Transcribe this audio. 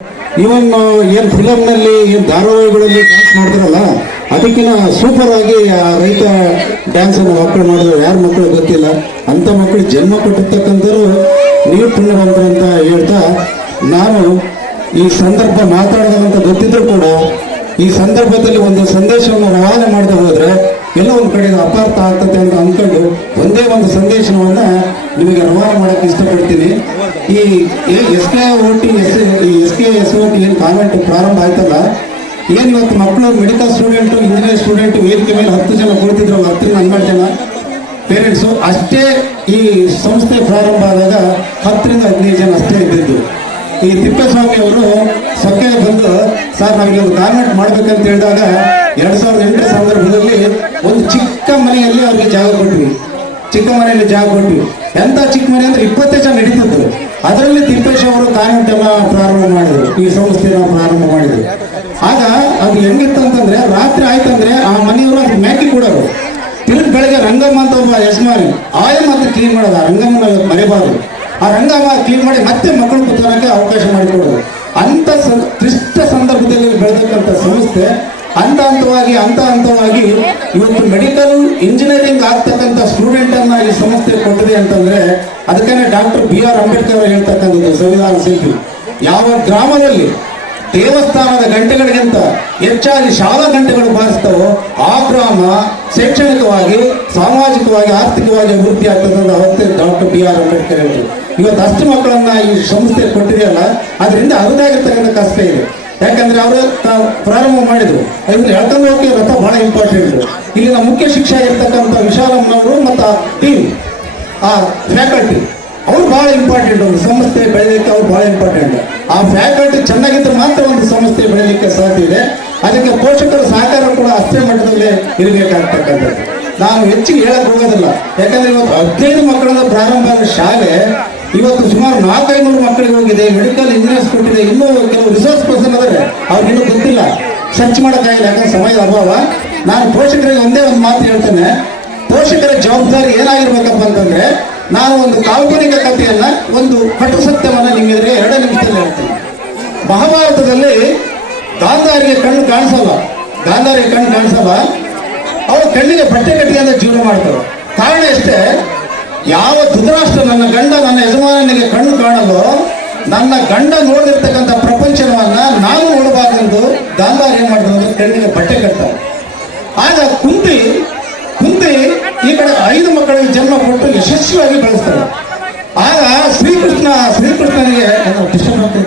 ಇವನ್ ಏನು ಫಿಲಮ್ನಲ್ಲಿ ಏನು ಧಾರಾವಾಹಿಗಳಲ್ಲಿ ಡ್ಯಾನ್ಸ್ ಮಾಡ್ತಾರಲ್ಲ ಅದಕ್ಕಿಂತ ಸೂಪರ್ ಆಗಿ ರೈತ ಡ್ಯಾನ್ಸ್ ಅನ್ನು ಮಕ್ಕಳು ಮಾಡಿದ್ರು. ಯಾರ ಮಕ್ಕಳು ಗೊತ್ತಿಲ್ಲ, ಅಂತ ಮಕ್ಕಳು ಜನ್ಮ ಕೊಟ್ಟಿರ್ತಕ್ಕಂಥವ್ರು ನೀವು ಪುಣ್ಯವಂತರು ಅಂತ ಹೇಳ್ತಾ, ನಾನು ಈ ಸಂದರ್ಭ ಮಾತಾಡೋದಂತ ಗೊತ್ತಿದ್ರು ಕೂಡ ಈ ಸಂದರ್ಭದಲ್ಲಿ ಒಂದು ಸಂದೇಶವನ್ನು ರವಾನೆ ಮಾಡದೆ ಹೋದ್ರೆ ಎಲ್ಲೋ ಒಂದು ಕಡೆ ಅಪಾರ್ಥ ಆಗ್ತದೆ ಅಂತ ಅಂದ್ಕೊಂಡು ಒಂದೇ ಒಂದು ಸಂದೇಶವನ್ನ ನಿಮಗೆ ರವಾನೆ ಮಾಡಕ್ಕೆ ಇಷ್ಟಪಡ್ತೀನಿ. ಈ SKOT ಏನು ಕಾನ್ವೆಂಟ್ ಪ್ರಾರಂಭ ಆಯ್ತಲ್ಲ, ಏನು ಇವತ್ತು ಮಕ್ಕಳು ಮೆಡಿಕಲ್ ಸ್ಟೂಡೆಂಟು, ಇಂಜಿನಿಯರ್ ಸ್ಟೂಡೆಂಟು ವೇದಿಕೆ ಮೇಲೆ 10 ಜನ ಕುಳಿತಿದ್ರು, 10ರಿಂದ 12 ಜನ ಪೇರೆಂಟ್ಸು ಅಷ್ಟೇ. ಈ ಸಂಸ್ಥೆ ಪ್ರಾರಂಭ ಆದಾಗ 10ರಿಂದ 15 ಜನ ಅಷ್ಟೇ ಇದ್ದಿದ್ದು. ಈ ತಿಪ್ಪೇಸ್ವಾಮಿ ಅವರು ಸೊಕ್ಕೆ ಬಂದು, ಸರ್ ನಮಗೆ ಒಂದು ಕಾನ್ವೆಂಟ್ ಮಾಡ್ಬೇಕಂತ ಹೇಳಿದಾಗ 2008 ಸಂದರ್ಭದಲ್ಲಿ ಒಂದು ಚಿಕ್ಕ ಮನೆಯಲ್ಲಿ ಅವ್ರಿಗೆ ಜಾಗ ಕೊಟ್ವಿ. ಚಿಕ್ಕ ಮನೆಯಲ್ಲಿ ಜಾಗ ಕೊಟ್ವಿ. ಎಂತ ಚಿಕ್ಕ ಮನೆ ಅಂದ್ರೆ 20 ಜನ ನಡೀತಿದ್ರು. ಅದರಲ್ಲಿ ತಿಪ್ಪೇಶ್ ಅವರು ಕಾನ್ವೆಂಟ್ ಎಲ್ಲ ಪ್ರಾರಂಭ ಮಾಡಿದ್ರು, ಈ ಸಂಸ್ಥೆನ ಪ್ರಾರಂಭ ಮಾಡಿದ್ರು. ಆಗ ಅದು ಹೆಂಗಿತ್ತು ಅಂತಂದ್ರೆ, ರಾತ್ರಿ ಆಯ್ತಂದ್ರೆ ಆ ಮನೆಯವರು ಅದು ಮ್ಯಾಕಿ ಕೊಡೋರು. ತಿರುಗಿ ಬೆಳಗ್ಗೆ ರಂಗಮ್ಮ ಅಂತ ಒಬ್ಬ ಯಜಮಾನಿ ಆಯ್ ಮತ್ತೆ ಕ್ಲೀನ್ ಮಾಡೋದು. ಆ ರಂಗಮ್ಮನ ಮರೆಬಾರದು. ಆ ರಂಗಮ್ಮ ಕ್ಲೀನ್ ಮಾಡಿ ಮತ್ತೆ ಮಕ್ಕಳು ಕುತ್ಕೊಳ್ಳೋಕೆ ಅವಕಾಶ ಮಾಡಿಕೊಡೋದು. ಅಂತ ಕ್ಲಿಷ್ಟ ಸಂದರ್ಭದಲ್ಲಿ ಬೆಳೆದಕ್ಕಂಥ ಸಂಸ್ಥೆ ಹಂತ ಹಂತವಾಗಿ ಇವತ್ತು ಮೆಡಿಕಲ್ ಇಂಜಿನಿಯರಿಂಗ್ ಆಗ್ತಕ್ಕಂಥ ಸ್ಟೂಡೆಂಟ್ ಅನ್ನ ಈ ಸಂಸ್ಥೆ ಕೊಟ್ಟಿದೆ ಅಂತಂದ್ರೆ ಅದಕ್ಕೆ ಡಾಕ್ಟರ್ BR ಅಂಬೇಡ್ಕರ್ ಹೇಳ್ತಕ್ಕಂಥದ್ದು ಸಂವಿಧಾನ ಶಿಲ್ಪಿ. ಯಾವ ಗ್ರಾಮದಲ್ಲಿ ದೇವಸ್ಥಾನದ ಗಂಟೆಗಳಿಗಿಂತ ಹೆಚ್ಚಾಗಿ ಶಾಲಾ ಗಂಟೆಗಳು ಬಾರಿಸ್ತಾವೋ ಆ ಗ್ರಾಮ ಶೈಕ್ಷಣಿಕವಾಗಿ, ಸಾಮಾಜಿಕವಾಗಿ, ಆರ್ಥಿಕವಾಗಿ ಅಭಿವೃದ್ಧಿ ಆಗ್ತದೆ ಅಂತ ಅವತ್ತೇ ಡಾಕ್ಟರ್ BR ಅಂಬೇಡ್ಕರ್ ಹೇಳಿದ್ರು. ಇವತ್ತು ಅಷ್ಟು ಮಕ್ಕಳನ್ನ ಈ ಸಂಸ್ಥೆ ಕೊಟ್ಟಿದೆಯಲ್ಲ, ಅದರಿಂದ ಅವ್ರದ್ದಾಗಿರ್ತಕ್ಕಂಥ ಕಷ್ಟ ಇದೆ. ಯಾಕಂದ್ರೆ ಅವರು ಪ್ರಾರಂಭ ಮಾಡಿದ್ರು. ಅದನ್ನ ಎಳ್ಕೊಂಡು ಹೋಗಿ ರಥ ಬಹಳ ಇಂಪಾರ್ಟೆಂಟ್. ಇಲ್ಲಿನ ಮುಖ್ಯ ಶಿಕ್ಷಕ ಇರ್ತಕ್ಕಂಥ ವಿಶಾಲಮ್ಮನವರು ಮತ್ತು ಟೀಮ್, ಆ ಫ್ಯಾಕಲ್ಟಿ ಅವ್ರು ಬಹಳ ಇಂಪಾರ್ಟೆಂಟ್. ಒಂದು ಸಂಸ್ಥೆ ಬೆಳೀಲಿಕ್ಕೆ ಅವ್ರು ಬಹಳ ಇಂಪಾರ್ಟೆಂಟ್. ಆ ಫ್ಯಾಕಲ್ಟಿ ಚೆನ್ನಾಗಿದ್ರೆ ಮಾತ್ರ ಒಂದು ಸಂಸ್ಥೆ ಬೆಳೀಲಿಕ್ಕೆ ಸಾಧ್ಯ ಇದೆ. ಅದಕ್ಕೆ ಪೋಷಕರ ಸಹಕಾರ ಕೂಡ ಅಷ್ಟೇ ಮಟ್ಟದಲ್ಲೇ ಇರಬೇಕಾಗ್ತಕ್ಕಂಥದ್ದು. ನಾನು ಹೆಚ್ಚಿಗೆ ಹೇಳಕ್ ಹೋಗೋದಿಲ್ಲ. ಯಾಕಂದ್ರೆ ಇವತ್ತು 15 ಮಕ್ಕಳಿಂದ ಪ್ರಾರಂಭ ಆದ ಶಾಲೆ ಇವತ್ತು ಸುಮಾರು 400-500 ಮಕ್ಕಳಿಗೆ ಹೋಗಿದೆ. ಮೆಡಿಕಲ್ ಇಂಜಿನಿಯರ್ಸ್ ಕೊಟ್ಟಿದೆ. ಇನ್ನೂ ಕೆಲವು ರಿಸೋರ್ಸ್ ಪರ್ಸನ್ ಆದರೆ ಅವ್ರಿಗಿನ್ನೂ ಗೊತ್ತಿಲ್ಲ, ಸರ್ಚ್ ಮಾಡೋಕ್ಕಾಗಿಲ್ಲ, ಯಾಕಂದ್ರೆ ಸಮಯದ ಅಭಾವ. ನಾನು ಪೋಷಕರಿಗೆ ಒಂದೇ ಒಂದು ಮಾತು ಹೇಳ್ತೇನೆ. ಪೋಷಕರ ಜವಾಬ್ದಾರಿ ಏನಾಗಿರ್ಬೇಕಪ್ಪ ಅಂತಂದ್ರೆ, ನಾವು ಒಂದು ಕಾಲ್ಪನಿಕ ಕಥೆಯನ್ನ, ಒಂದು ಕಟು ಸತ್ಯವನ್ನ ನಿಮ್ಮ ಎದುರಿಗೆ 2 ನಿಮಿಷದಲ್ಲಿ ಹೇಳ್ತೇನೆ. ಮಹಾಭಾರತದಲ್ಲಿ ಗಾಂಧಾರಿಗೆ ಕಣ್ಣು ಕಾಣಿಸಲ್ಲ. ಅವಳು ಕಣ್ಣಿಗೆ ಬಟ್ಟೆ ಕಟ್ಟಿಗೆ ಜೀವನ ಮಾಡ್ತಾರೆ. ಕಾರಣ ಎಷ್ಟೇ, ಯಾವ ಧೃತರಾಷ್ಟ್ರ ನನ್ನ ಗಂಡ ನನ್ನ ಯಜಮಾನನಿಗೆ ಕಣ್ಣು ಕಾಣಲು, ನನ್ನ ಗಂಡ ನೋಡಿರ್ತಕ್ಕಂಥ ಪ್ರಪಂಚವನ್ನ ನಾನು ನೋಡಬಾರ್ದೆಂದು ಗಾಂಧಾರ ಏನ್ ಮಾಡ್ತಾರೆ ಅಂದ್ರೆ ಕಣ್ಣಿಗೆ ಬಟ್ಟೆ ಕಟ್ತಾರೆ. ಆಗ ಕುಂತಿ ಈ ಕಡೆ 5 ಮಕ್ಕಳಿಗೆ ಜನ್ಮ ಕೊಟ್ಟು ಯಶಸ್ವಿಯಾಗಿ ಬೆಳೆಸ್ತಾರೆ. ಆಗ ಶ್ರೀಕೃಷ್ಣನಿಗೆ ಡಿಸ್ಟರ್ಬ್ ಆಗ್ತಾ